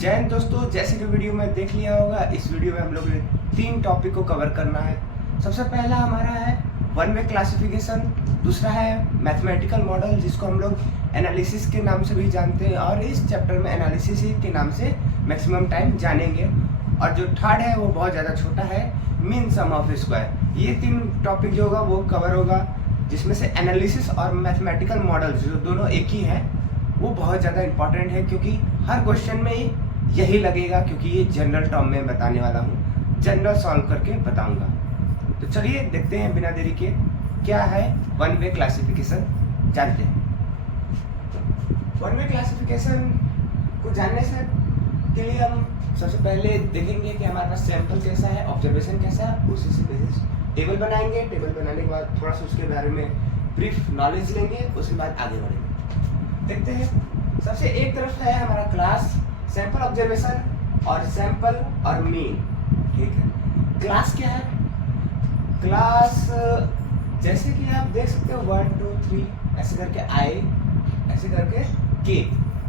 जैन दोस्तों, जैसे कि वीडियो में देख लिया होगा, इस वीडियो में हम लोग ने 3 टॉपिक को कवर करना है। सबसे पहला हमारा है वन वे क्लासिफिकेशन, दूसरा है मैथमेटिकल मॉडल जिसको हम लोग एनालिसिस के नाम से भी जानते हैं, और इस चैप्टर में एनालिसिस के नाम से मैक्सिमम टाइम जानेंगे। और जो थर्ड है वो बहुत ज़्यादा छोटा है, मीन सम ऑफ स्क्वायर। ये 3 टॉपिक जो होगा वो कवर होगा, जिसमें से एनालिसिस और मैथमेटिकल मॉडल जो दोनों एक ही हैं वो बहुत ज़्यादा इंपॉर्टेंट है, क्योंकि हर क्वेश्चन में यही लगेगा, क्योंकि ये जनरल टर्म में बताने वाला हूँ, जनरल सॉल्व करके बताऊंगा। तो चलिए देखते हैं बिना देरी के क्या है वन वे क्लासिफिकेशन, जानते हैं। वन वे क्लासिफिकेशन को जानने से के लिए हम सबसे पहले देखेंगे कि हमारे पास सैंपल कैसा है, ऑब्जर्वेशन कैसा है, उसी से बेसिस टेबल बनाएंगे। टेबल बनाने के बाद थोड़ा सा उसके बारे में ब्रीफ नॉलेज लेंगे, उसके बाद आगे बढ़ेंगे। देखते हैं, सबसे एक तरफ है हमारा क्लास, सैंपल ऑब्जर्वेशन और सैंपल और मीन। ठीक है, क्लास क्या है? क्लास जैसे कि आप देख सकते हो 1 2 3 ऐसे करके आए, ऐसे करके के,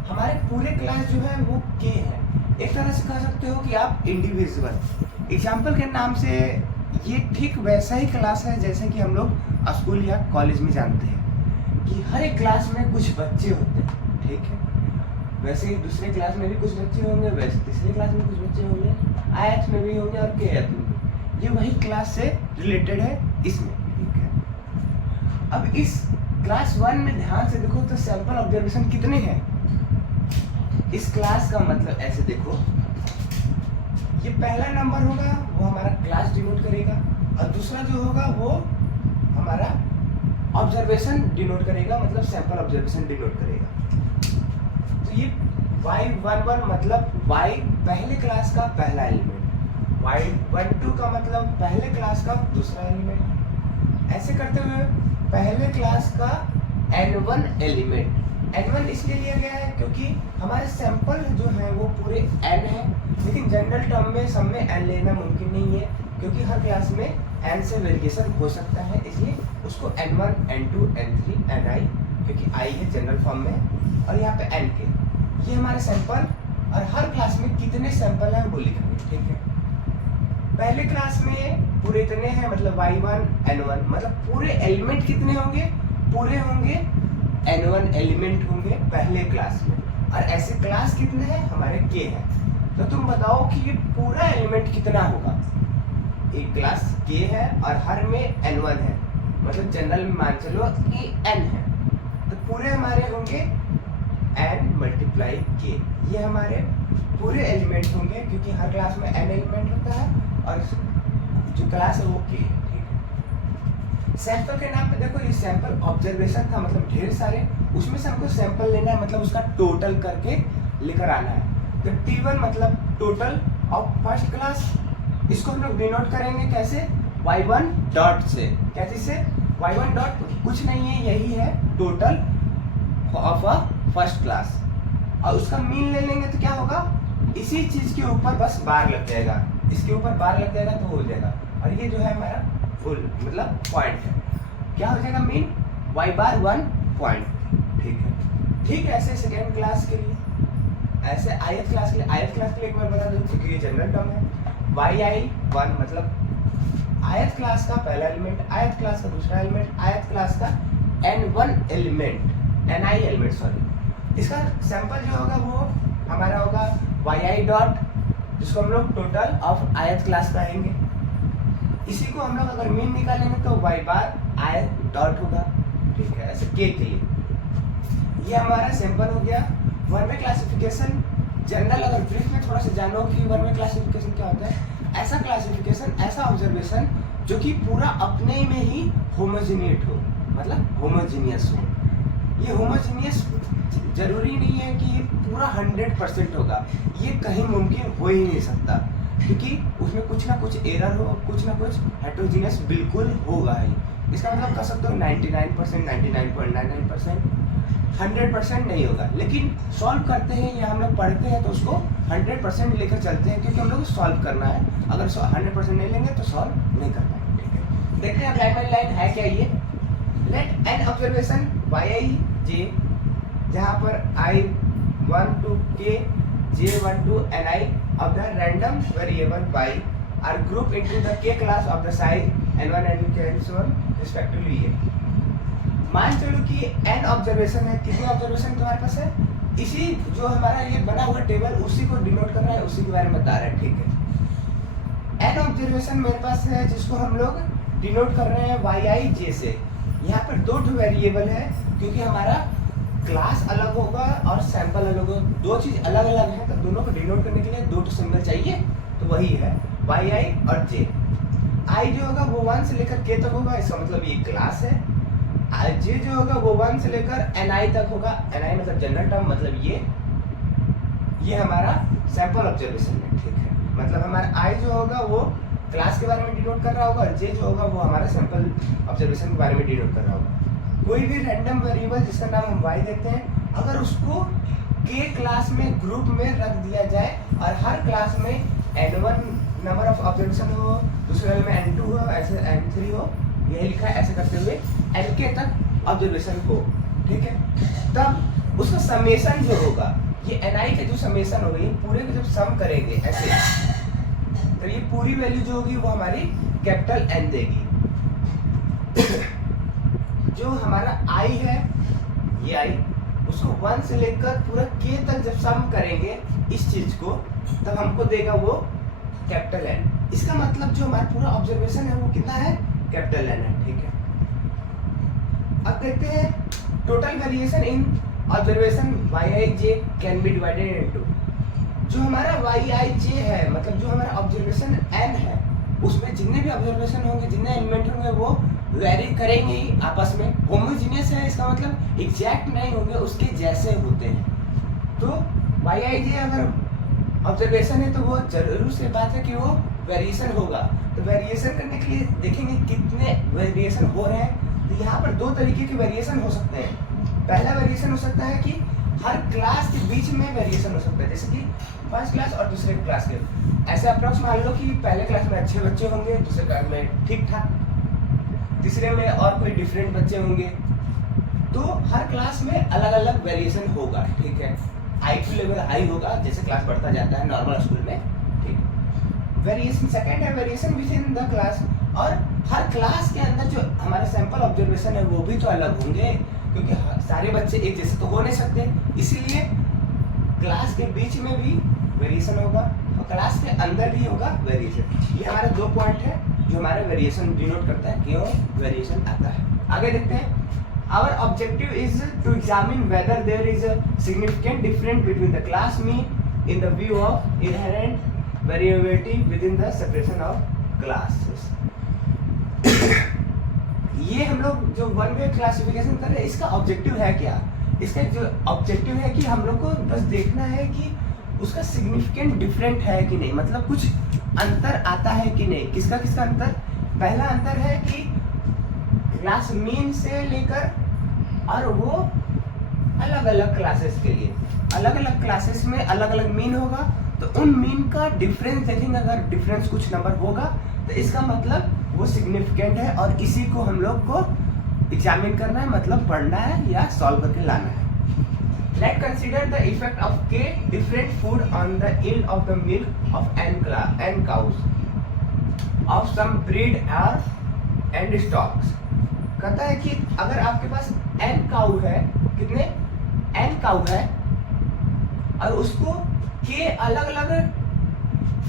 हमारे पूरे क्लास जो है वो के है। एक तरह से कह सकते हो कि आप इंडिविजुअल। एग्जाम्पल के नाम से ये ठीक वैसा ही क्लास है जैसे कि हम लोग स्कूल या कॉलेज में जानते हैं कि हर एक क्लास में कुछ बच्चे होते हैं। ठीक है, वैसे ही दूसरे क्लास में भी कुछ बच्चे होंगे, वैसे तीसरे क्लास में कुछ बच्चे होंगे, आयथ में भी होंगे और के में भी। ये वही क्लास से रिलेटेड है इसमें। ठीक है, अब इस क्लास 1 में ध्यान से देखो तो सैंपल ऑब्जर्वेशन कितने हैं इस क्लास का, मतलब ऐसे देखो, ये पहला नंबर होगा वो हमारा क्लास डिनोट करेगा, और दूसरा जो होगा वो हमारा ऑब्जर्वेशन डिनोट करेगा, मतलब सैंपल ऑब्जर्वेशन डिनोट करेगा। तो ये y11 मतलब y पहले क्लास का पहला एलिमेंट, y12 का मतलब पहले क्लास का दूसरा एलिमेंट, ऐसे करते हुए पहले क्लास का n1 एलिमेंट। n1 इसलिए लिया गया है क्योंकि हमारे सैंपल जो है वो पूरे n है, लेकिन जनरल टर्म में सब में n लेना मुमकिन नहीं है, क्योंकि हर क्लास में n से वेरिएशन हो सकता है, इसलिए उसको n1 n2 n3 ni, क्योंकि i है जनरल फॉर्म में, और यहाँ पे n के, ये हमारे सैंपल, और हर क्लास में कितने सैंपल हैं वो लिखेंगे। ठीक है, पहले क्लास में पूरे इतने हैं, मतलब y1 n1, मतलब पूरे एलिमेंट कितने होंगे? पूरे होंगे n1 एलिमेंट होंगे पहले क्लास में, और ऐसे क्लास कितने हैं? हमारे k है। तो तुम बताओ कि ये पूरा एलिमेंट कितना होगा? एक क्लास k है और हर में n1 है, मतलब जनरल में मान चलो कि n है, तो पूरे हमारे होंगे n मल्टीप्लाई k। ये हमारे पूरे एलिमेंट होंगे, क्योंकि हर क्लास में n एलिमेंट होता है और जो क्लास है वो k है। ठीक है, सैंपल के नाम पे देखो, ये सैंपल ऑब्जर्वेशन था, मतलब ढेर सारे, उसमें से हमको सैंपल लेना है, मतलब उसका टोटल करके लेकर आना है। तो T1 मतलब टोटल ऑफ फर्स्ट क्लास, इसको हम लोग डिनोट करेंगे कैसे? y1 डॉट से। कैसे से? y1 डॉट कुछ नहीं है, यही है total of a first class, और उसका मीन ले लेंगे तो क्या होगा? इसी चीज के ऊपर बस बार लग जाएगा, इसके ऊपर बार लग जाएगा तो हो जाएगा, और ये जो है हमारा फुल मतलब पॉइंट है, क्या हो जाएगा? Mean y1 point. ठीक है, ठीक है, ऐसे सेकेंड क्लास के लिए, ऐसे ith क्लास के लिए, ith क्लास के लिए एक बार बता दूं क्योंकि ये जनरल टर्म है, yi1 मतलब ith क्लास का पहला एलिमेंट, ith क्लास का दूसरा एलिमेंट, ith क्लास का n1 element, ni element sorry. इसका सैंपल जो होगा वो हमारा होगा yi डॉट, जिसको हम लोग टोटल ऑफ ith क्लास कहेंगे। इसी को हम लोग अगर मीन निकालेंगे तो y बार ith डॉट होगा। ठीक है, ऐसे k के लिए ये हमारा सैंपल हो गया। वन वे क्लासिफिकेशन जनरल, अगर ब्रीफ में थोड़ा सा जानो कि वन वे क्लासिफिकेशन क्या होता है, ऐसा क्लासिफिकेशन, ऐसा ऑब्जर्वेशन जो कि पूरा अपने में ही होमोजीनियट हो, मतलब होमोजीनियस हो। ये होमोजीनियस जरूरी नहीं है कि ये पूरा 100% होगा, ये कहीं मुमकिन हो ही नहीं सकता, क्योंकि उसमें कुछ ना कुछ एरर हो, कुछ ना कुछ हेटेरोजीनियस बिल्कुल होगा ही। इसका मतलब कह सकते हो 99%, 99.99%, 100% नहीं होगा, लेकिन सॉल्व करते हैं या हम लोग पढ़ते हैं तो उसको 100% लेकर चलते हैं, क्योंकि हम लोग को सॉल्व करना है। अगर 100% नहीं लेंगे तो सॉल्व नहीं करना है। ठीक है, देखते हैं अब लाइन बाई लाइन है क्या ये। Let an observation yi j, जहाँ पर i1 to k J1 to Ni of the random variable y are grouped into the k class of the size n1 n2 and so on respectively है। मान चलो कि n observation है, कितने observation तुम्हारे पास है, इसी जो हमारा ये बना हुआ टेबल उसी को डिनोट कर रहा है, उसी के बारे में बता रहा है, ठीक है। n ऑब्जर्वेशन मेरे पास है जिसको हम लोग डिनोट कर रहे हैं yi j से। यहाँ पर दो वेरिएबल है क्योंकि हमारा क्लास अलग होगा और सैंपल अलग होगा, दो चीज अलग अलग है, तो दोनों को डिनोट करने के लिए दो सिंबल चाहिए, तो वही है yi और j। i जो होगा वो 1 से लेकर k तक होगा, इसका मतलब ये क्लास है। j जो होगा वो 1 से लेकर ni तक होगा, ni मतलब जनरल टर्म, मतलब ये हमारा सैंपल ऑब्जर्वेशन है, ठीक है। मतलब हमारा i जो होगा वो क्लास के बारे में डिनोट कर रहा होगा और j जो होगा वो हमारा सैंपल ऑब्जर्वेशन के बारे में डिनोट कर रहा होगा। कोई भी रैंडम वेरिएबल जिसका नाम हम y देते हैं, अगर उसको k क्लास में ग्रुप में रख दिया जाए और हर क्लास में n1 नंबर ऑफ ऑब्जर्वेशन हो, दूसरे वाले में n2 हो, ऐसे n3 हो, यही लिखा है, ऐसे करते हुए nk तक ऑब्जर्वेशन हो, ठीक है। तब उसका समेशन जो होगा, ये ni के जो समेशन होगी, पूरे को जब सम करेंगे ऐसे, तो ये पूरी वैल्यू जो होगी वो हमारी कैपिटल N देगी। जो हमारा i है, ये i, उसको 1 से लेकर पूरा k तक जब सम करेंगे इस चीज को, तब हमको देगा वो कैपिटल N। इसका मतलब जो हमारा पूरा ऑब्जर्वेशन है वो कितना है, कैपिटल N है, ठीक है। अब देखते हैं total variation in observation yi can be divided into. जो हमारा yi है, मतलब जो हमारा ऑब्जर्वेशन n है, उसमें जितने भी ऑब्जर्वेशन होंगे, जितने एलिमेंट होंगे, वो वेरी करेंगे ही आपस में। होमोजीनियस है, इसका मतलब एग्जैक्ट नहीं होंगे, उसके जैसे होते हैं। तो yi अगर ऑब्जर्वेशन है तो वो जरूर से बात है कि वो वेरिएशन होगा। तो वेरिएशन करने के लिए देखेंगे कितने वेरिएशन हो रहे हैं। तो यहाँ पर दो तरीके के वेरिएशन हो सकते हैं। पहला वेरिएशन हो सकता है कि हर क्लास के बीच में वेरिएशन हो सकता है, जैसे कि फर्स्ट क्लास और दूसरे क्लास के। ऐसे अप्रोक्स मान लो कि पहले क्लास में अच्छे बच्चे होंगे, दूसरे क्लास में ठीक ठाक, तीसरे में और कोई डिफरेंट बच्चे होंगे। तो हर क्लास में अलग अलग वेरिएशन होगा, ठीक है। IQ लेवल हाई होगा जैसे क्लास बढ़ता जाता है नॉर्मल स्कूल में, ठीक। वेरिएशन सेकंड है variation with in the class, और हर क्लास के अंदर जो हमारे सैंपल ऑब्जर्वेशन है वो भी तो अलग होंगे, क्योंकि सारे बच्चे एक जैसे तो हो नहीं सकते, इसीलिए क्लास के बीच में भी वेरिएशन होगा और क्लास के अंदर भी होगा वेरिएशन। ये हमारे दो पॉइंट है जो हमारे वेरिएशन डिनोट करता है, क्यों वेरिएशन आता है। आगे देखते हैं। Our objective is to examine whether there is a significant difference between the class mean in the view of inherent variability within the separation of classes। ये हम लोग जो वन वे क्लासिफिकेशन कर रहे हैं, इसका ऑब्जेक्टिव है क्या? इसका जो ऑब्जेक्टिव है कि हम लोग को बस देखना है कि उसका सिग्निफिकेंट डिफरेंट है कि नहीं, मतलब कुछ अंतर आता है कि नहीं। किसका किसका अंतर? पहला अंतर है कि क्लास मीन से लेकर और वो अलग अलग क्लासेस के लिए, अलग अलग क्लासेस में अलग अलग मीन होगा, तो उन मीन का डिफरेंस देखेंगे। अगर डिफरेंस कुछ नंबर होगा तो इसका मतलब वो सिग्निफिकेंट है और इसी को हम लोग को एग्जामिन करना है, मतलब पढ़ना है या सॉल्व करके लाना है। Let's consider the effect of k different food on the yield of the milk of n cows of some breed or and stocks। कहता है कि अगर आपके पास n काऊ है, कितने n काऊ है, और उसको k अलग अलग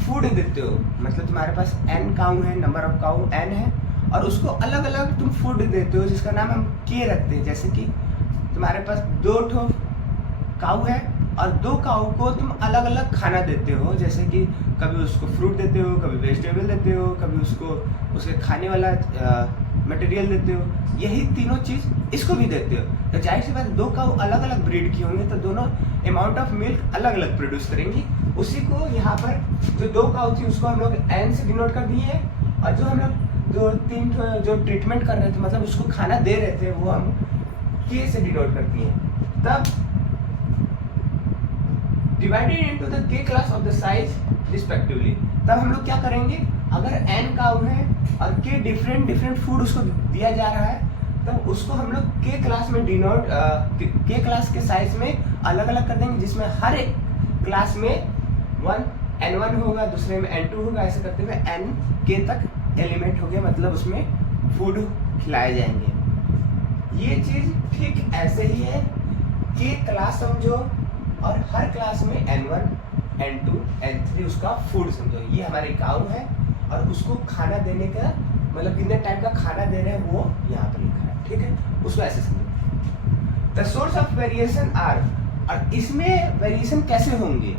फूड देते हो, मतलब तुम्हारे पास n काऊ है, नंबर ऑफ काऊ n है, और उसको अलग अलग तुम फूड देते हो जिसका नाम हम k रखते हैं। जैसे कि तुम्हारे पास दो ठो काऊ है और दो काऊ को तुम अलग अलग खाना देते हो, जैसे कि कभी उसको फ्रूट देते हो, कभी वेजिटेबल देते हो, कभी उसको उसके खाने वाला मटेरियल देते हो, यही तीनों चीज़ इसको भी देते हो। तो जाहिर सी बात, दो काऊ अलग अलग ब्रीड की होंगी तो दोनों अमाउंट ऑफ मिल्क अलग अलग प्रोड्यूस करेंगी। उसी को यहाँ पर जो दो काऊ थी उसको हम लोग n से डिनोट कर दिए हैं, और जो हम लोग दो तीन जो ट्रीटमेंट कर रहे थे, मतलब उसको खाना दे रहे थे, वो हम k से डिनोट कर दिए हैं। तब divided into the k class of the size respectively. तब हम लोग क्या करेंगे, अगर n काऊ है और k डिफरेंट फूड उसको दिया जा रहा है, तब उसको हम लोग k क्लास में डिनोट k क्लास के साइज में अलग अलग कर देंगे, जिसमें हर एक क्लास में N1 होगा, दूसरे में N2 होगा, ऐसे करते हुए Nk तक एलिमेंट हो गया, मतलब उसमें फूड खिलाए जाएंगे। ये चीज ठीक ऐसे ही है कि क्लास समझो और हर क्लास में N1, N2, N3 उसका फूड समझो। ये हमारे काऊ है और उसको खाना देने का मतलब कितने टाइप का खाना दे रहे हैं वो यहाँ पर लिखा है, ठीक है, उसको ऐसे समझो। The source of variation are, और इसमें वेरिएशन कैसे होंगे,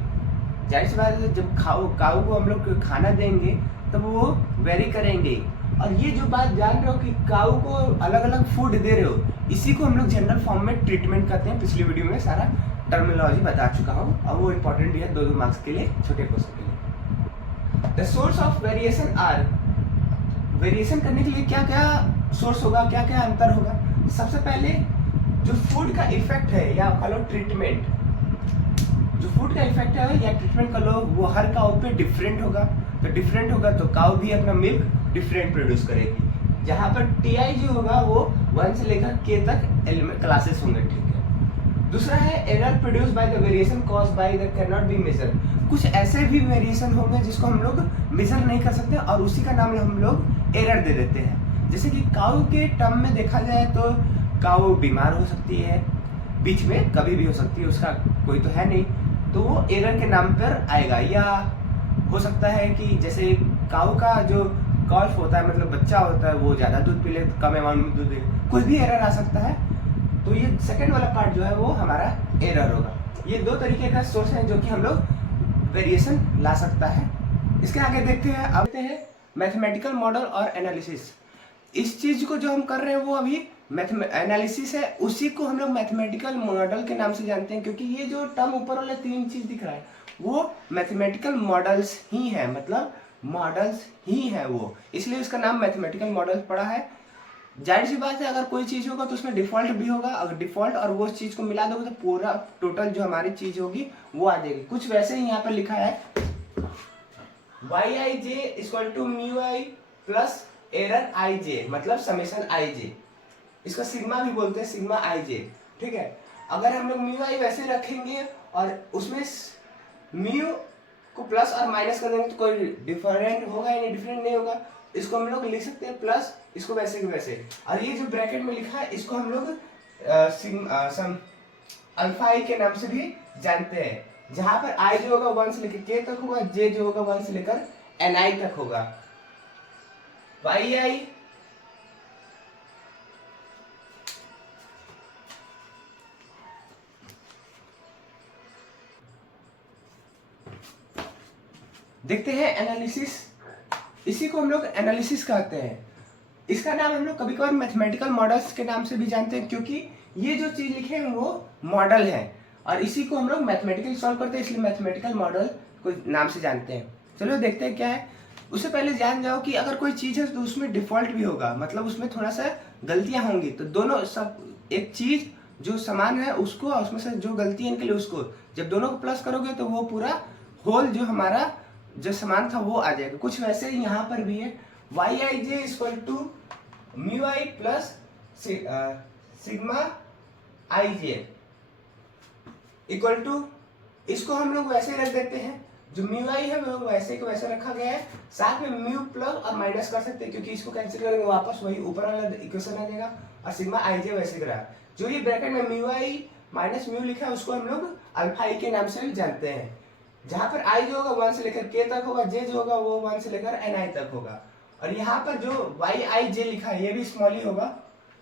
जाहिर सी बात है जब काऊ को हम लोग खाना देंगे तब वो वेरी करेंगे। और ये जो बात जान रहे हो कि काऊ को अलग अलग फूड दे रहे हो, इसी को हम लोग जनरल फॉर्म में ट्रीटमेंट करते हैं। पिछली वीडियो में सारा टर्मिनोलॉजी बता चुका हूँ, और वो इम्पोर्टेंट भी है 2-2 मार्क्स के लिए, छोटे क्वेश्चन के लिए। The source of variation are, variation करने के लिए क्या क्या सोर्स होगा, क्या क्या अंतर होगा। सबसे पहले जो फूड का इफेक्ट है या कह लो ट्रीटमेंट, जो फूड का इफेक्ट है या ट्रीटमेंट कर लो, वो हर काऊ पे डिफरेंट होगा। तो डिफरेंट होगा तो काऊ भी अपना मिल्क डिफरेंट प्रोड्यूस करेगी। जहाँ पर टीआई जो होगा वो 1 से लेकर के तक एलिमेंट क्लासेस होंगे, ठीक है। दूसरा है error produce by the variation caused by the can not be measure. कुछ ऐसे भी वेरिएशन होंगे जिसको हम लोग मेजर नहीं कर सकते और उसी का नाम हम लोग एरर दे देते हैं। जैसे कि काऊ के टर्म में देखा जाए तो काऊ बीमार हो सकती है, बीच में कभी भी हो सकती है, उसका कोई तो है नहीं, तो वो एरर के नाम पर आएगा। या हो सकता है कि जैसे काऊ का जो कॉल्फ होता है, मतलब बच्चा होता है, वो ज़्यादा दूध पी ले, कम अमाउंट में दूध दे, कुछ भी एरर आ सकता है। तो ये सेकंड वाला पार्ट जो है वो हमारा एरर होगा। ये 2 तरीके का सोर्स है जो कि हम लोग वेरिएशन ला सकता है। इसके आगे देखते हैं, अब देखते हैं मैथमेटिकल मॉडल और एनालिसिस। इस चीज को जो हम कर रहे हैं वो अभी एनालिसिस है, उसी को हम लोग मैथमेटिकल मॉडल के नाम से जानते हैं, क्योंकि ये जो टर्म ऊपर वाले 3 चीज दिख रहा है वो मैथमेटिकल मॉडल्स ही है, मतलब मॉडल्स ही है वो, इसलिए इसका नाम मैथमेटिकल मॉडल पड़ा है। जाहिर सी बात है अगर कोई चीज होगा तो उसमें डिफॉल्ट भी होगा, अगर डिफॉल्ट और वो चीज को मिला दोगे तो पूरा टोटल जो हमारी चीज होगी वो आ जाएगी। कुछ वैसे ही यहाँ पर लिखा है Yij equal to mu i plus error Ij, मतलब समेशन Ij, इसको सिग्मा भी बोलते हैं, सिग्मा Ij, ठीक है। अगर हम लोग म्यू आई वैसे रखेंगे और उसमें म्यू को प्लस और माइनस कर देंगे तो कोई डिफरेंट होगा या नहीं, डिफरेंट नहीं होगा। इसको हम लोग लिख सकते हैं प्लस, इसको वैसे के वैसे। और ये जो ब्रैकेट में लिखा है इसको हम लोग अल्फा आई के नाम से भी जानते हैं, जहां पर आई जो होगा 1 से लेकर के तक होगा, जे जो होगा 1 से लेकर एन आई तक होगा। वाई आई देखते हैं एनालिसिस, इसी को हम लोग एनालिसिस कहते हैं। इसका नाम हम लोग कभी कभार मैथमेटिकल मॉडल्स के नाम से भी जानते हैं, क्योंकि ये जो चीज लिखे हैं वो मॉडल है और इसी को हम लोग मैथमेटिकल सॉल्व करते हैं, इसलिए मैथमेटिकल मॉडल को नाम से जानते हैं। चलो देखते हैं क्या है। उससे पहले जान जाओ कि अगर कोई चीज है तो उसमें डिफॉल्ट भी होगा, मतलब उसमें थोड़ा सा गलतियां होंगी। तो दोनों सब एक चीज जो समान है उसको और उसमें से जो गलती है निकले उसको जब दोनों को प्लस करोगे तो वो पूरा होल जो हमारा जो समान था वो आ जाएगा। कुछ वैसे ही यहाँ पर भी है y i j equal to mu i plus sigma I j equal to, इसको हम लोग वैसे रख देते हैं, जो म्यू आई है वो वैसे को वैसे रखा गया है, साथ में म्यू प्लस और माइनस कर सकते हैं क्योंकि इसको कैंसिल करेंगे वापस वही ऊपर वाला इक्वेशन आ जाएगा। और सिग्मा आई जे वैसे करा, जो ये ब्रैकेट में म्यू आई माइनस म्यू लिखा है उसको हम लोग अल्फा आई के नाम से भी जानते हैं, जहां पर आई जो होगा 1 से लेकर के तक होगा, जे जो होगा वो 1 से लेकर एन आई तक होगा। और यहाँ पर जो वाई आई जे लिखा है ये भी स्मॉल ही होगा,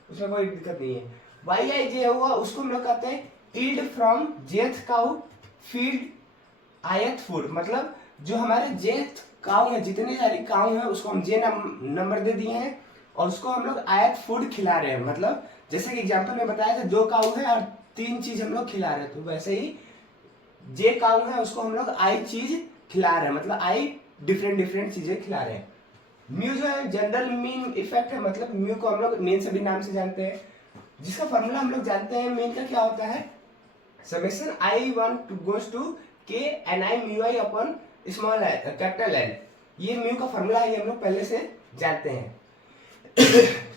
उसमें कोई दिक्कत नहीं है। वाई आई जे हुआ उसको हम लोग कहते हैं ईल्ड फ्रॉम जेथ काउ फीड आयत फूड, मतलब जो हमारे जेथ काउ है, जितनी सारी काउ है उसको हम जे नंबर दे दिए हैं और उसको हम लोग आयत फूड खिला रहे हैं। मतलब जैसे कि एग्जाम्पल में बताया था 2 काउ है और 3 चीज हम लोग खिला रहे हैं, तो वैसे ही जे काउ है उसको हम लोग आई चीज खिला रहे हैं, मतलब आई डिफरेंट चीजें खिला रहे हैं। म्यू जो है जनरल मीन इफेक्ट है, मतलब म्यू को हम लोग मीन से भी नाम से जानते हैं, जिसका फॉर्मूला हम लोग जानते हैं। मीन का क्या होता है, समेशन i1 गोज टू के एन आई म्यू आई अपॉन स्मॉल कैपिटल एन, ये म्यू का फॉर्मूला है, ये हम लोग पहले से जानते हैं।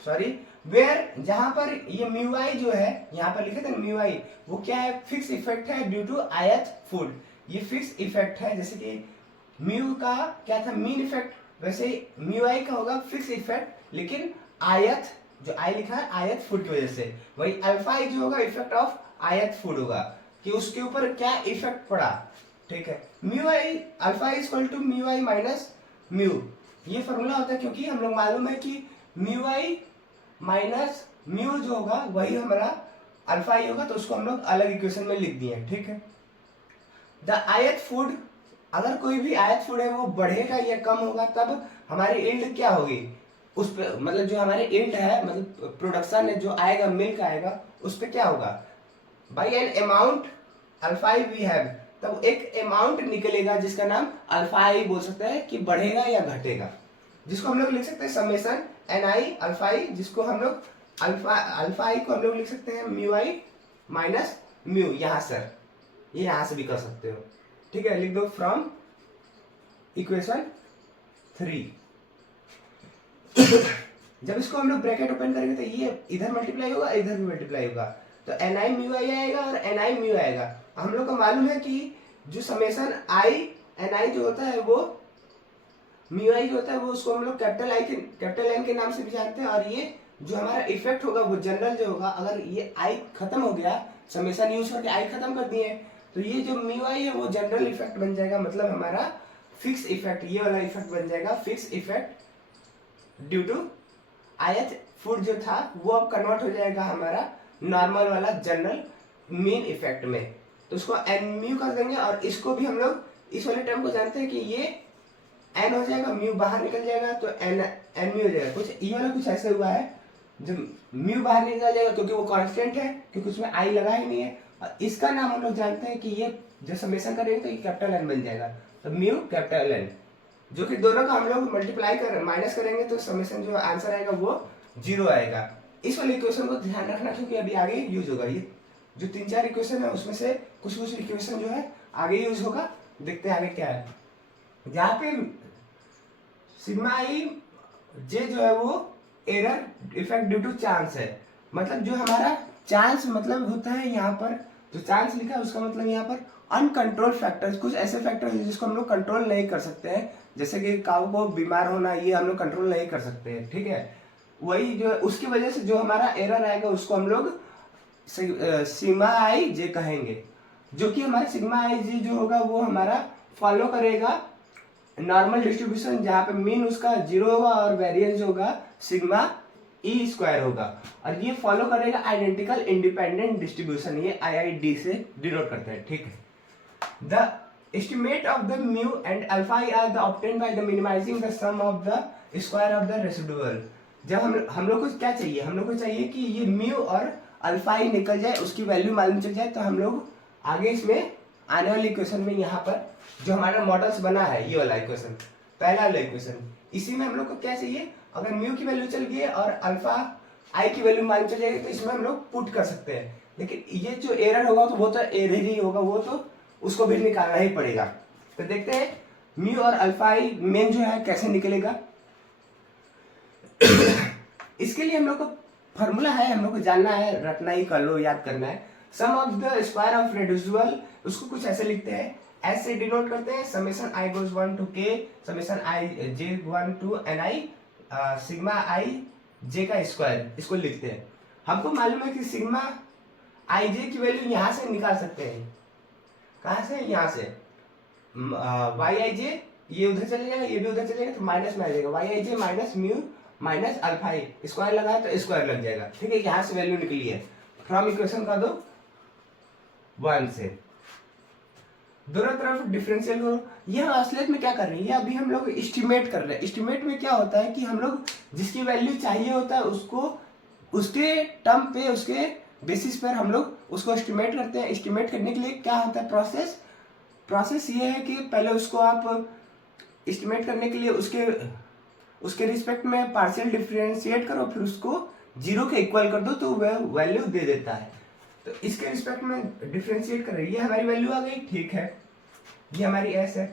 सॉरी, वेयर जहां पर ये म्यू आई जो है यहाँ पर लिखे थे म्यू आई, वो क्या है, फिक्स इफेक्ट है ड्यू टू आयत फूड, ये फिक्स इफेक्ट है। जैसे कि म्यू का क्या था, मीन इफेक्ट, वैसे म्यू आई का होगा फिक्स इफेक्ट, लेकिन आयत, जो आई लिखा है आयत फुट की वजह से, वही अल्फा आई जो होगा इफेक्ट ऑफ आयत फुट होगा, कि उसके ऊपर क्या इफेक्ट पड़ा। ठीक है, mu i alpha i equal to mu i minus mu, ये फॉर्मूला होता है, क्योंकि हम लोग मालूम है कि म्यू आई माइनस म्यू जो होगा वही हमारा अल्फा आई होगा, तो उसको हम लोग अलग इक्वेशन में लिख दिए। ठीक है, द आयत फूड, अगर कोई भी आयत फूड है वो बढ़ेगा या कम होगा, तब हमारी यील्ड क्या होगी, उस पे मतलब जो हमारे यील्ड है, मतलब प्रोडक्शन है जो आएगा, मिल्क आएगा, उस पे क्या होगा, by an amount alpha i we have, तब एक अमाउंट निकलेगा जिसका नाम अल्फा आई बोल सकते हैं, कि बढ़ेगा या घटेगा, जिसको हम लोग लिख सकते हैं समेशन एन आई अल्फा आई, जिसको हम लोग अल्फा आई को हम लोग लिख सकते हैं म्यू आई माइनस म्यू, यहाँ सर ये यहां से भी कर सकते हो। ठीक है, लिख दो फ्रॉम इक्वेशन 3। जब इसको हम लोग ब्रैकेट ओपन करेंगे तो ये इधर मल्टीप्लाई होगा, इधर भी मल्टीप्लाई होगा, तो एन आई म्यू आई आएगा और एन आई म्यू आएगा। हम लोग को मालूम है कि जो समेशन आई एन आई जो होता है वो म्यू आई जो होता है वो उसको हम लोग कैपिटल एन के नाम से भी जानते हैं, और ये जो हमारा इफेक्ट होगा वो जनरल जो होगा, अगर ये आई खत्म हो गया, समेशन यूज करके आई खत्म कर दिए, तो ये जो म्यू आई है वो जनरल इफेक्ट बन जाएगा, मतलब हमारा फिक्स इफेक्ट, ये वाला इफेक्ट बन जाएगा फिक्स इफेक्ट ड्यू टू आयत फूड जो था वो अब कन्वर्ट हो जाएगा हमारा नॉर्मल वाला जनरल मीन इफेक्ट में, तो उसको एन म्यू कर देंगे, और इसको भी हम लोग इस वाले टर्म को जानते हैं कि ये एन हो जाएगा, म्यू बाहर निकल जाएगा तो एन म्यू हो जाएगा। कुछ ये वाला कुछ ऐसे हुआ है, जब म्यू बाहर निकल जाएगा क्योंकि वो कांस्टेंट है, क्योंकि उसमें आई लगा ही नहीं है, और इसका नाम हम लोग जानते हैं कि ये जब समेशन करेंगे तो ये कैपिटल एन बन जाएगा, तो म्यू कैपिटल एन, जो कि दोनों का हम लोग मल्टीप्लाई कर माइनस करेंगे तो समेशन जो आंसर आएगा वो 0 आएगा। इस वाले इक्वेशन को ध्यान रखना, क्योंकि अभी आगे यूज होगा, ये जो 3-4 इक्वेशन है उसमें से कुछ इक्वेशन जो है आगे यूज होगा, देखते हैं आगे क्या है। यहाँ पे सिग्मा आई जे जो है वो error effect due to chance है, मतलब जो हमारा चांस मतलब होता है, यहाँ पर जो चांस लिखा है उसका मतलब यहाँ पर अनकंट्रोल फैक्टर्स, कुछ ऐसे फैक्टर हैं जिसको हम लोग कंट्रोल नहीं कर सकते हैं, जैसे कि काऊ को बीमार होना, ये हम लोग कंट्रोल नहीं कर सकते हैं। ठीक है, वही जो उसकी वजह से जो हमारा एरर आएगा उसको हम लोग सिग्मा आई जे कहेंगे, जो कि हमारा सिग्मा आई जे जो होगा वो हमारा फॉलो करेगा नॉर्मल डिस्ट्रीब्यूशन, जहाँ पे मीन उसका 0 होगा और वेरिएंस होगा सिग्मा ई स्क्वायर होगा, और ये फॉलो करेगा आइडेंटिकल इंडिपेंडेंट डिस्ट्रीब्यूशन, ये IID से डिनोट करते हैं। ठीक है, the estimate of the mu and alpha I are the obtained by the minimizing the sum of the square of the residual। जब हम लोग को क्या चाहिए, हम लोग को चाहिए कि ये म्यू और अल्फा आई निकल जाए, उसकी वैल्यू मालूम चल जाए, तो हम लोग आगे इसमें आने वाले इक्वेशन में यहाँ पर जो हमारा मॉडल्स बना है, ये वाला इक्वेशन, पहला वाला इक्वेशन, इसी में हम लोग को क्या चाहिए, अगर म्यू की वैल्यू चल गई और अल्फा आई की वैल्यू मालूम चल जाएगी तो इसमें हम लोग पुट कर सकते हैं, लेकिन ये जो एरर होगा तो वो तो एरर ही होगा, वो तो उसको भी निकालना ही पड़ेगा। तो देखते हैं म्यू और अल्फा आई मेन जो है कैसे निकलेगा। इसके लिए हम लोग को फॉर्मूला है, हम लोग को जानना है, रटना ही कर लो, याद करना है। Sum of the square of reducible, उसको कुछ ऐसे लिखते हैं, ऐसे डिनोट करते हैं, summation I goes 1 to K summation I J 1 to N I sigma I J का स्क्वायर, इसको लिखते हैं। हमको मालूम है कि सिग्मा आई जे की वैल्यू यहाँ से निकाल सकते हैं, कहाँ से, यहाँ से वाई आई जे, ये उधर चले जाएगा, ये भी उधर चले जाएगा, तो माइनस में आ जाएगा, Y i J minus mu minus alpha I, square लगाया तो स्क्वायर लग जाएगा। ठीक है, यहाँ से वैल्यू निकली है, फ्रॉम इक्वेशन का दो 1 से दोनों तरफ डिफरेंशियल करो। यह असलियत में क्या कर रही है, अभी हम लोग एस्टिमेट कर रहे हैं। एस्टिमेट में क्या होता है कि हम लोग जिसकी वैल्यू चाहिए होता है उसको उसके टर्म पे, उसके बेसिस पर हम लोग उसको एस्टिमेट करते हैं। एस्टिमेट करने के लिए क्या होता है प्रोसेस ये है कि पहले उसको आप एस्टिमेट करने के लिए उसके रिस्पेक्ट में पार्शियल डिफरेंशिएट करो, फिर उसको 0 के इक्वल कर दो तो वह वैल्यू दे देता है। तो इसके रिस्पेक्ट में डिफरेंशिएट कर रही है, ये हमारी वैल्यू आ गई। ठीक है, ये हमारी एस है,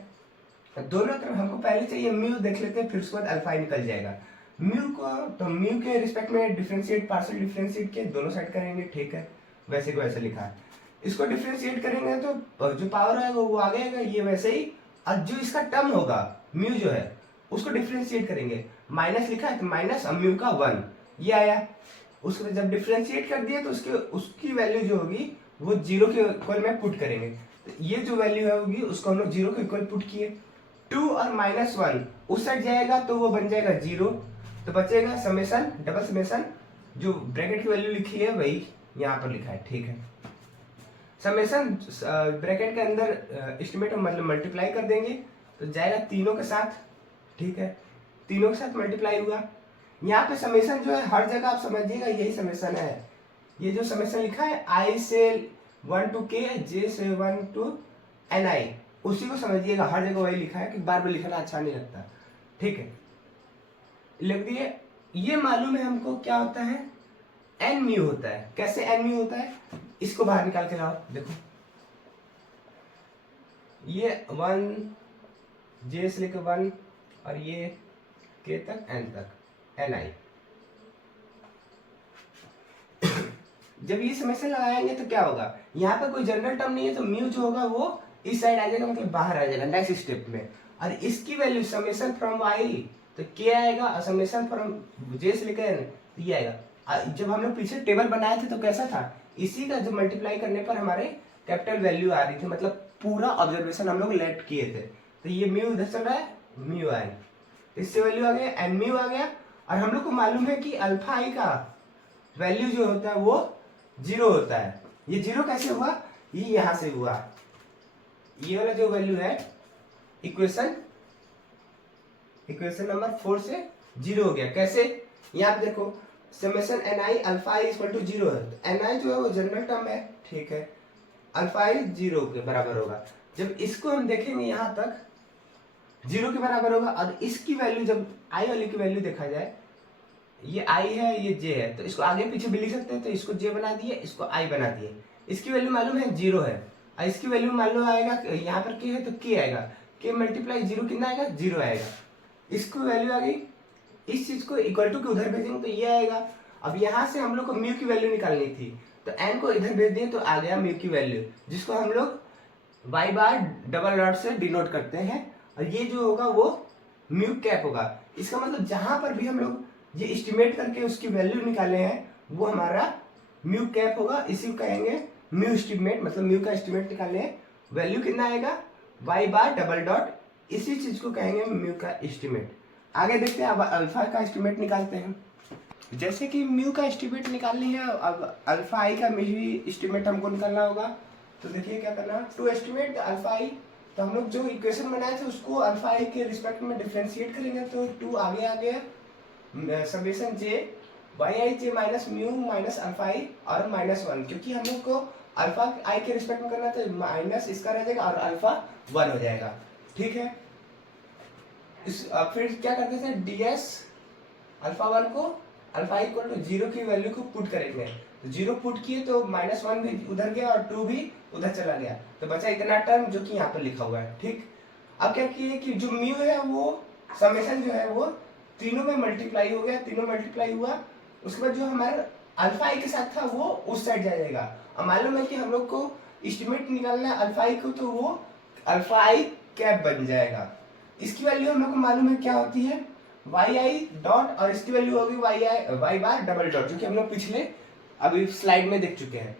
दोनों तरफ हमको पहले चाहिए म्यू, देख लेते हैं, फिर उसके बाद अल्फा निकल जाएगा। म्यू को तो म्यू के रिस्पेक्ट में डिफरेंशिएट पार्शियल डिफरेंशिएट के दोनों साइड करेंगे। ठीक है, वैसे को ऐसे लिखा है। इसको डिफ्रेंशिएट करेंगे तो जो पावर आएगा वो आ जाएगा, ये वैसे ही। और जो इसका टर्म होगा म्यू जो है उसको डिफ्रेंशिएट करेंगे, माइनस लिखा है तो माइनस म्यू का 1 ये आया। उसको जब डिफ्रेंशिएट कर दिया तो उसकी वैल्यू जो होगी वो 0 के इक्वल में पुट करेंगे। तो ये जो वैल्यू है होगी उसको हम लोग 0 के इक्वल पुट किए। 2 और -1 उस साइड जाएगा तो वो बन जाएगा 0, तो बचेगा समेसन, डबल समेसन, जो ब्रैकेट की वैल्यू लिखी है वही यहाँ पर लिखा है, ठीक है। समेसन ब्रैकेट के अंदर एस्टिमेट मतलब मल्टीप्लाई कर देंगे तो जाएगा तीनों के साथ, ठीक है। तीनों के साथ मल्टीप्लाई हुआ। यहाँ पे समेसन जो है हर जगह आप समझिएगा यही समेसन है। ये जो समेसन लिखा है I से 1 to k, J से 1 to ni, उसी को समझिएगा, हर जगह वही लिखा है कि बार बार लिखना अच्छा नहीं लगता, ठीक है। लिख दिए। ये मालूम है हमको क्या होता है, एन म्यू होता है। कैसे एन म्यू होता है, इसको बाहर निकाल के लाओ, देखो ये 1 J से लेकर 1 और ये k तक n तक ni। जब ये समेसन लगाएंगे तो क्या होगा, यहाँ पे कोई जनरल टर्म नहीं है तो म्यू जो होगा वो इस साइड आ जाएगा, मतलब बाहर आ जाएगा नेक्स्ट स्टेप में। और इसकी वैल्यू समेसन फ्रॉम y तो k आएगा और समेसन फ्रॉम j से लेकर n तो ये आएगा। जब हम लोग पीछे टेबल बनाए थे तो कैसा था, इसी का जो मल्टीप्लाई करने पर हमारे कैपिटल वैल्यू आ रही थी, मतलब पूरा ऑब्जर्वेशन हम लोग लेट किए थे। तो ये म्यू इधर चल रहा है, म्यू आई, इससे वैल्यू आ गया एन म्यू आ गया। और हम लोग को मालूम है कि अल्फा आई का वैल्यू जो होता है वो 0 होता है। ये 0 कैसे हुआ, ये यहां से हुआ, ये वाला जो वैल्यू है इक्वेशन नंबर 4 से 0 हो गया। कैसे, यहाँ पे देखो summation ni alpha i equal to 0 है, तो ni जो है वो जनरल टर्म है, ठीक है। अल्फा आई 0 के बराबर होगा। जब इसको हम देखेंगे यहाँ तक 0 के बराबर होगा, और इसकी वैल्यू जब i वाली की वैल्यू देखा जाए, ये i है ये j है, तो इसको आगे पीछे भी लिख सकते हैं, तो इसको j बना दिए, इसको i बना दिए। इसकी वैल्यू मालूम है 0 है, और इसकी वैल्यू मालूम आएगा, यहाँ पर k है तो k आएगा, k मल्टीप्लाई 0 कितना आएगा, 0 आएगा। इसको वैल्यू आ गई, इस चीज को इक्वल टू के उधर भेजेंगे तो ये आएगा। अब यहाँ से हम लोग को म्यू की वैल्यू निकालनी थी, तो n को इधर भेज दिए तो आ गया म्यू की वैल्यू, जिसको हम लोग y बार डबल डॉट से डिनोट करते हैं। और ये जो होगा वो म्यू कैप होगा। इसका मतलब जहां पर भी हम लोग ये एस्टिमेट करके उसकी वैल्यू निकाले हैं वो हमारा म्यू कैप होगा, इसी को कहेंगे म्यू एस्टिमेट, मतलब म्यू का एस्टिमेट निकाले हैं, वैल्यू कितना आएगा y बार डबल डॉट, इसी चीज को कहेंगे म्यू का एस्टिमेट। आगे देखते हैं, अब अल्फा का एस्टिमेट निकालते हैं। जैसे कि म्यू का एस्टिमेट निकालनी है, अब अल्फा आई का भी एस्टिमेट हमको निकालना होगा। तो देखिए क्या करना, टू एस्टिमेट अल्फा आई, तो हम लोग जो इक्वेशन बनाए थे उसको अल्फा आई के रिस्पेक्ट में डिफरेंशिएट करेंगे, तो 2 आगे आ गया summation j Y i J minus mu minus alpha आई और -1, क्योंकि हम लोग को अल्फा आई के रिस्पेक्ट में करना था, माइनस इसका रह जाएगा और अल्फा 1 हो जाएगा, ठीक है। फिर क्या करते थे, ds अल्फा 1 को अल्फा आई इक्वल टू 0 की वैल्यू को पुट करेंगे, तो 0 पुट किए तो -1 भी उधर गया और 2 भी उधर चला गया, तो बचा इतना टर्म जो कि यहाँ पर लिखा हुआ है, ठीक। अब क्या किए कि जो म्यू है वो समेसन जो है वो तीनों में मल्टीप्लाई हो गया, तीनों मल्टीप्लाई हुआ। उसके बाद जो हमारा अल्फा आई के साथ था वो उस साइड जाएगा। अब मालूम है कि हम लोग को एस्टिमेट निकालना है अल्फा आई को, तो वो अल्फा आई कैप बन जाएगा। इसकी वैल्यू हम लोग को मालूम है क्या होती है, वाई आई डॉट, और इसकी वैल्यू होगी वाई बार डबल डॉट, जो कि हम लोग पिछले अभी स्लाइड में देख चुके हैं।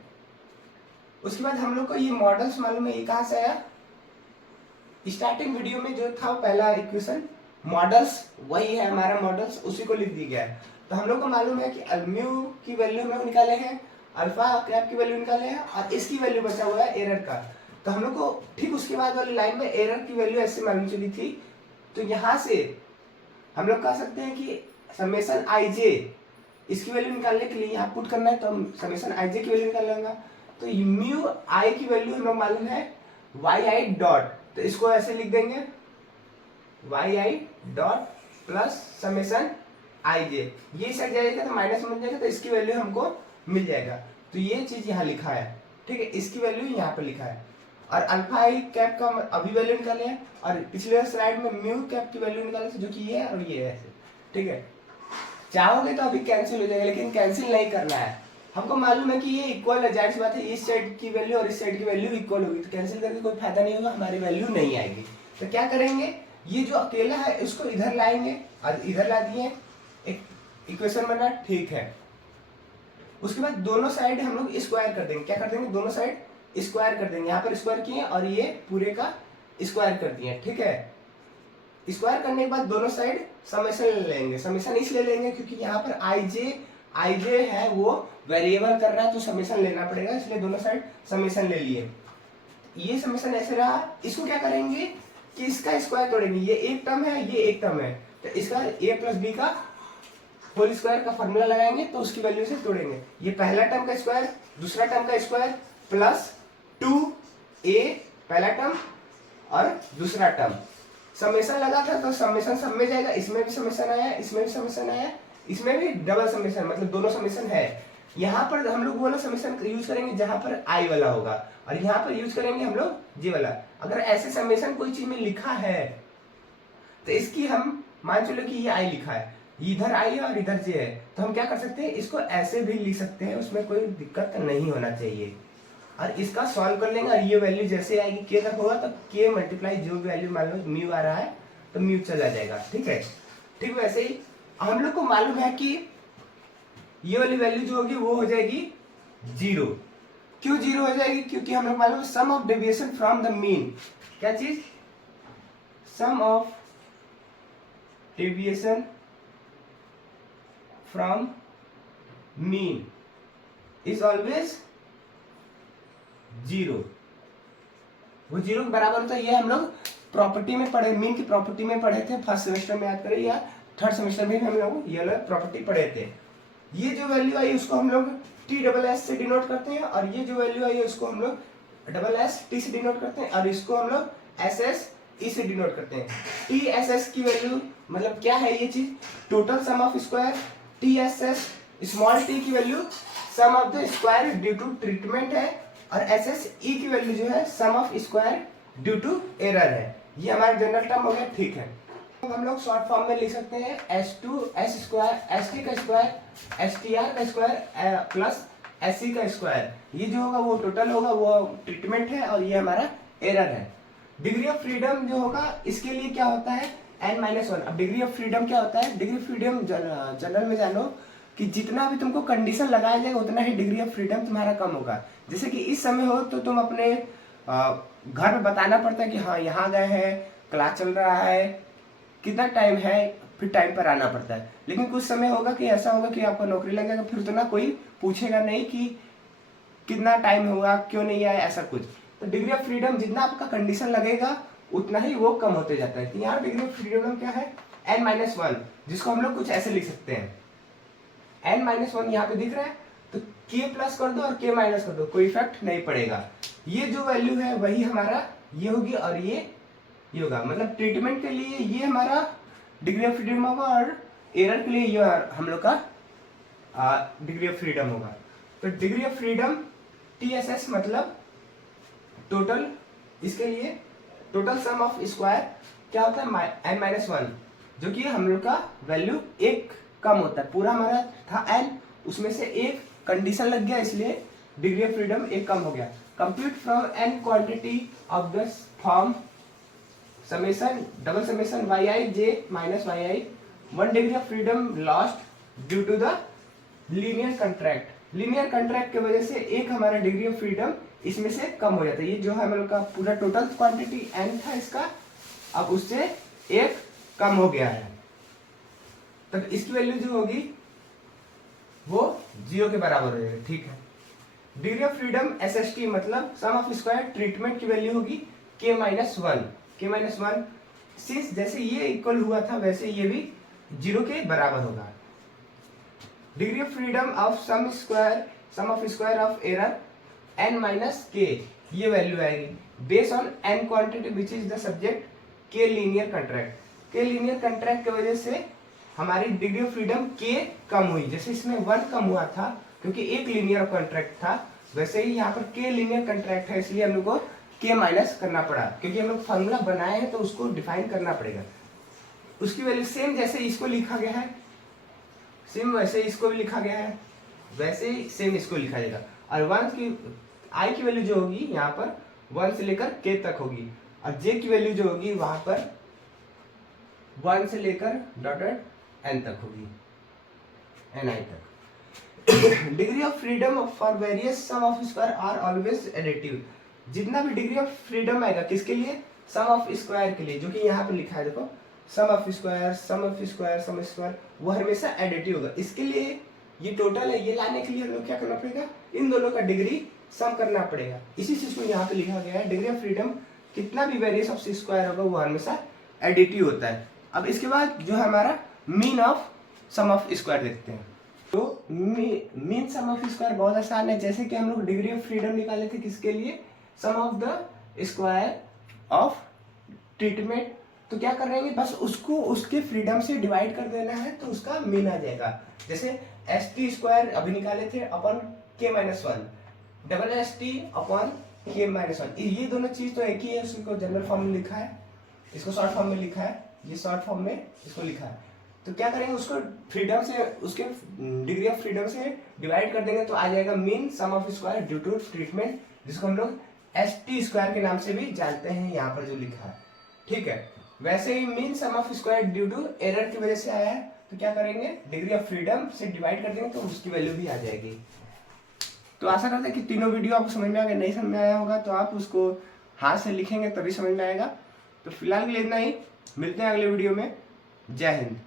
उसके बाद हम लोग को ये मॉडल्स मालूम है, ये कहाँ से आया, स्टार्टिंग वीडियो में जो था पहला इक्वेशन मॉडल्स, वही है हमारा मॉडल्स, उसी को लिख दी गया है। तो हम लोग को मालूम है कि म्यू की वैल्यू हम लोग निकाले हैं, अल्फा कैप की वैल्यू निकाले हैं, और इसकी वैल्यू बचा हुआ है एरर का। तो हम लोग को ठीक उसके बाद वाली लाइन में एरर की वैल्यू ऐसे मालूम चली थी, तो यहाँ से हम लोग कह सकते हैं कि समेसन आई जे, इसकी वैल्यू निकालने के लिए यहाँ पुट करना है, तो हम समेसन आई जे की वैल्यू निकाल लेंगे। तो म्यू आई की वैल्यू हम लोग मालूम है वाई आई डॉट, तो इसको ऐसे लिख देंगे Y I dot plus summation I J, ये साइड जाएगा तो माइनस बन जाएगा, तो इसकी वैल्यू हमको मिल जाएगा। तो ये चीज यहाँ लिखा है, ठीक है, इसकी वैल्यू यहाँ पे लिखा है। और अल्फा आई कैप का अभी वैल्यू निकाले हैं, और पिछले स्लाइड में म्यू कैप की वैल्यू निकाले थे, जो कि ये है और ये है ऐसे, ठीक है। चाहोगे तो अभी कैंसिल हो जाएगा, लेकिन कैंसिल नहीं करना है, हमको मालूम है कि ये इक्वल है, जाहिर सी बात है इस साइड की वैल्यू और इस साइड की वैल्यू इक्वल होगी, तो कैंसिल करके कोई फायदा नहीं होगा, हमारी वैल्यू नहीं आएगी। तो क्या करेंगे, ये जो अकेला है इसको इधर लाएंगे और इधर ला दिए, एक इक्वेशन बना, ठीक है। उसके बाद दोनों साइड हम लोग स्क्वायर कर देंगे। क्या कर देंगे, दोनों साइड स्क्वायर कर देंगे। यहाँ पर स्क्वायर किए और ये पूरे का स्क्वायर कर दिए, ठीक है। स्क्वायर करने के बाद दोनों साइड समेशन ले लेंगे। समेशन इसलिए लेंगे क्योंकि यहाँ पर आई जे है वो वेरिएबल कर रहा है, तो समेशन लेना पड़ेगा, इसलिए दोनों साइड समेशन ले लिए। ये समेशन ऐसे रहा। इसको क्या करेंगे कि इसका स्क्वायर तोड़ेंगे। ये एक टर्म है, ये एक टर्म है, तो इसका a प्लस बी का होल स्क्वायर का फॉर्मूला लगाएंगे तो उसकी वैल्यू से तोड़ेंगे। ये पहला टर्म का स्क्वायर, दूसरा टर्म का स्क्वायर प्लस 2a पहला टर्म और दूसरा टर्म। समेशन लगा था तो समेशन सब में जाएगा, इसमें भी समेशन आया, इसमें भी समेशन आया, इसमें भी डबल समेशन, मतलब दोनों समेशन है। यहाँ पर हम लोग वो वाला समेशन यूज करेंगे जहां पर आई वाला होगा, और यहाँ पर यूज करेंगे हम लोग जे वाला। अगर ऐसे समेशन कोई चीज में लिखा है तो इसकी हम मान चलो कि ये आई लिखा है, इधर आई है और इधर जे है, तो हम क्या कर सकते हैं, इसको ऐसे भी लिख सकते हैं, उसमें कोई दिक्कत नहीं होना चाहिए। और इसका सॉल्व कर लेंगे और ये वैल्यू जैसे आएगी के तक होगा तो के मल्टीप्लाई जो वैल्यू मान लो म्यू आ रहा है तो म्यू चला जाएगा, ठीक है। ठीक वैसे ही हम लोग को मालूम है कि ये वाली वैल्यू जो होगी वो हो जाएगी 0। क्यों 0 हो जाएगी, क्योंकि हम लोग मालूम है sum of deviation from the mean. क्या चीज, sum of deviation from mean is always 0। वो 0 के बराबर होता है। ये हम लोग प्रॉपर्टी में पढ़े, मीन की प्रॉपर्टी में पढ़े थे, फर्स्ट सेमेस्टर में याद करें या थर्ड सेमेस्टर में भी हम लोग ये वाला प्रॉपर्टी पढ़े थे। ये जो वैल्यू आई उसको हम लोग TSS से डिनोट करते हैं, और ये जो वैल्यू आई उसको हम लोग SST से डिनोट करते हैं, और इसको हम लोग SSE से डिनोट करते हैं। TSS की वैल्यू मतलब क्या है, ये चीज total sum of square. TSS small t की value sum of the square due to treatment है, और SSE की वैल्यू जो है sum of square due to error है। ये हमारा जनरल टर्म हो गया, ठीक है। हम लोग शॉर्ट फॉर्म में लिख सकते हैं S2 S स्क्वायर ST का स्क्वायर STR का स्क्वायर प्लस SC का स्क्वायर। ये जो होगा वो टोटल होगा, वो ट्रीटमेंट है, और ये हमारा एरर है। डिग्री ऑफ फ्रीडम जो होगा इसके लिए क्या होता है n-1। अब डिग्री ऑफ फ्रीडम क्या होता है, डिग्री ऑफ फ्रीडम जनरल में जानो कि जितना भी तुमको कंडीशन लगाया जाएगा उतना ही डिग्री ऑफ फ्रीडम तुम्हारा कम होगा। जैसे कि इस समय हो तो तुम अपने घर में बताना पड़ता है कि हाँ यहाँ गए हैं, क्लास चल रहा है, कितना टाइम है, फिर टाइम पर आना पड़ता है। लेकिन कुछ समय होगा कि ऐसा होगा कि आपको नौकरी लग जाएगा, फिर उतना कोई पूछेगा नहीं कि कितना टाइम होगा, क्यों नहीं आया, ऐसा कुछ। तो डिग्री ऑफ फ्रीडम जितना आपका कंडीशन लगेगा उतना ही वो कम होते जाता है। तो यहाँ डिग्री ऑफ फ्रीडम क्या है n-1, जिसको हम लोग कुछ ऐसे लिख सकते हैं। n-1 यहाँ पे दिख रहा है, तो k प्लस कर दो और k माइनस कर दो, कोई इफेक्ट नहीं पड़ेगा। ये जो वैल्यू है वही हमारा ये होगी, और ये होगा, मतलब ट्रीटमेंट के लिए ये हमारा डिग्री ऑफ फ्रीडम होगा, और एरर के लिए ये हम लोग का डिग्री ऑफ फ्रीडम होगा। तो डिग्री ऑफ फ्रीडम TSS मतलब टोटल, इसके लिए टोटल सम ऑफ स्क्वायर क्या होता है n-1, जो कि हम लोग का वैल्यू 1 कम होता है। पूरा हमारा था n, उसमें से 1 कंडीशन लग गया, इसलिए डिग्री ऑफ फ्रीडम 1 कम हो गया। Compute from n quantity of the form summation double summation yi माइनस yi 1 degree of freedom lost due to the linear contract. Linear contract की वजह से एक हमारा डिग्री ऑफ फ्रीडम इसमें से कम हो जाता है। ये जो है हम लोग का पूरा टोटल क्वांटिटी n था इसका, अब उससे 1 कम हो गया है, तब इसकी वैल्यू जो होगी वो 0 के बराबर हो जाएगी, ठीक है। डिग्री ऑफ फ्रीडम SST मतलब सम ऑफ स्क्वायर ट्रीटमेंट की वैल्यू होगी k-1। k-1 सिंस जैसे ये इक्वल हुआ था वैसे ये भी 0 के बराबर होगा। Degree of freedom of sum of square of error n-k, ये वैल्यू आएगी based on n quantity which is the subject k linear contract. k linear contract की वजह से हमारी डिग्री ऑफ फ्रीडम k कम हुई। जैसे इसमें 1 कम हुआ था क्योंकि एक लीनियर कंट्रैक्ट था, वैसे ही यहाँ पर k लीनियर कंट्रैक्ट है, इसलिए हम लोग को k माइनस करना पड़ा, क्योंकि हम लोग फार्मूला बनाए हैं तो उसको डिफाइन करना पड़ेगा। उसकी वैल्यू सेम जैसे इसको लिखा गया है, सेम वैसे इसको भी लिखा गया है, वैसे ही सेम इसको लिखा जाएगा। और 1 की आई की वैल्यू जो होगी यहाँ पर 1 से लेकर k तक होगी, और j की वैल्यू जो होगी वहां पर 1 से लेकर डॉटेड n तक होगी, ni तक। Degree of freedom for various sum of square are always additive. जितना भी डिग्री ऑफ फ्रीडम आएगा किसके लिए, सम ऑफ स्क्वायर के लिए, जो कि यहाँ पे लिखा है देखो, sum of square sum of square sum square, वो हमेशा एडिटिव होगा। इसके लिए ये टोटल है, ये लाने के लिए हमें क्या करना पड़ेगा, इन दोनों का डिग्री सम करना पड़ेगा। इसी चीज को यहाँ पे लिखा गया है, डिग्री ऑफ फ्रीडम कितना भी वेरियस ऑफ स्क्वायर होगा वो हमेशा एडिटिव होता है। अब इसके बाद जो है हमारा mean of sum of square देखते हैं। तो मीन सम ऑफ स्क्वायर बहुत आसान है, जैसे कि हम लोग डिग्री ऑफ फ्रीडम निकाले थे किसके लिए, sum of the square of treatment. तो क्या कर रहे हैं, बस उसको उसके फ्रीडम से डिवाइड कर देना है तो उसका मीन आ जाएगा। जैसे एस टी स्क्वायर अभी निकाले थे अपन k-1, double S T upon k-1, ये दोनों चीज तो एक ही है। उसको जनरल फॉर्म में लिखा है, इसको शॉर्ट फॉर्म में लिखा है, ये शॉर्ट फॉर्म में इसको लिखा है। तो क्या करेंगे, उसको फ्रीडम से, उसके डिग्री ऑफ फ्रीडम से डिवाइड कर देंगे तो आ जाएगा mean sum of square due to treatment, जिसको हम लोग एस टी स्क्वायर के नाम से भी जानते हैं, यहाँ पर जो लिखा है। ठीक है, वैसे ही mean sum of square due to error की वजह से आया है, तो क्या करेंगे, डिग्री ऑफ फ्रीडम से डिवाइड कर देंगे तो उसकी वैल्यू भी आ जाएगी। तो आशा करते हैं कि तीनों वीडियो आपको समझ में आ गया। नहीं समझ में आया होगा तो आप उसको हाथ से लिखेंगे तभी समझ में आएगा। तो फिलहाल के लिए इतना ही, मिलते हैं अगले वीडियो में। जय हिंद।